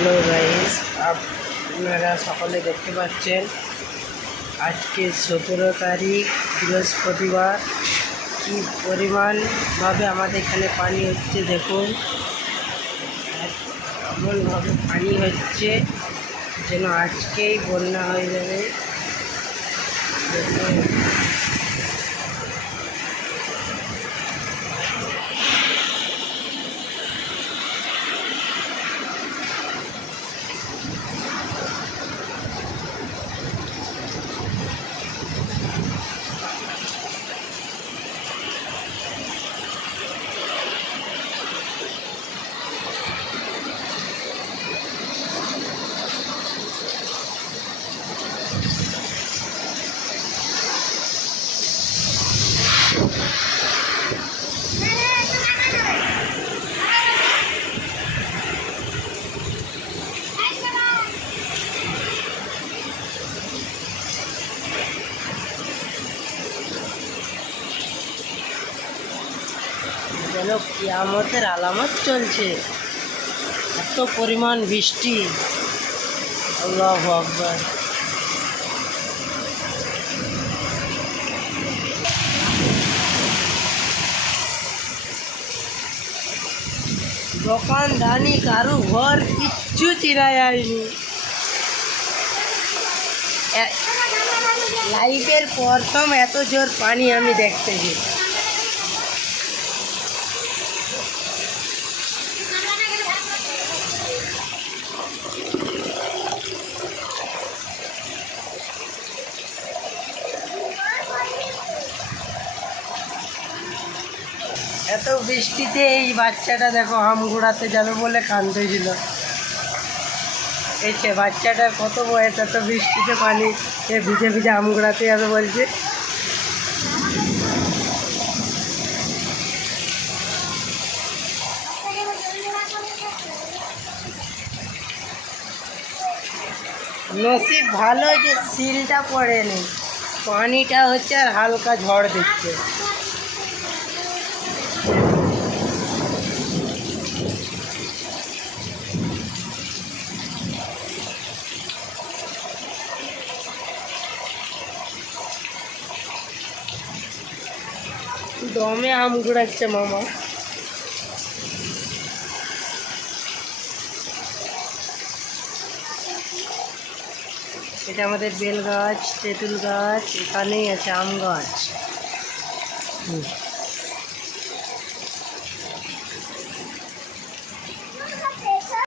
Hello guys, আপনারা সকলে দেখতে পাচ্ছেন আজকে 17 তারিখ বৃহস্পতিবার। কি পরিমাণভাবে আমাদের এখানে পানি হচ্ছে দেখুন। এমনভাবে পানি হচ্ছে যেন আজকেই বন্যা হয়ে যাবে। দেখুন যেন কিয়ামতের আলামত চলছে, এত পরিমাণ বৃষ্টি। আল্লাহু আকবার। দোকানদানি কারু ঘর কিচ্ছু চিনা যায়নি। লাইফের প্রথম এত জোর পানি আমি দেখতেছি। এত বৃষ্টিতে এই বাচ্চাটা দেখো আম কুড়াতে যাবে বলে কাঁদতেছিল। এই সে বাচ্চাটার কত বয়স, এত বৃষ্টিতে পানি ভিজে ভিজে আম কুড়াতে যাবে বলছে। নসিব ভালো যে সিলটা পড়েনি, পানিটা হচ্ছে আর হালকা ঝড় দিচ্ছে। দমে আম কুড়াচ্ছে মামা। এটা আমাদের বেল গাছ, তেঁতুল গাছ, এখানেই আছে আম গাছ।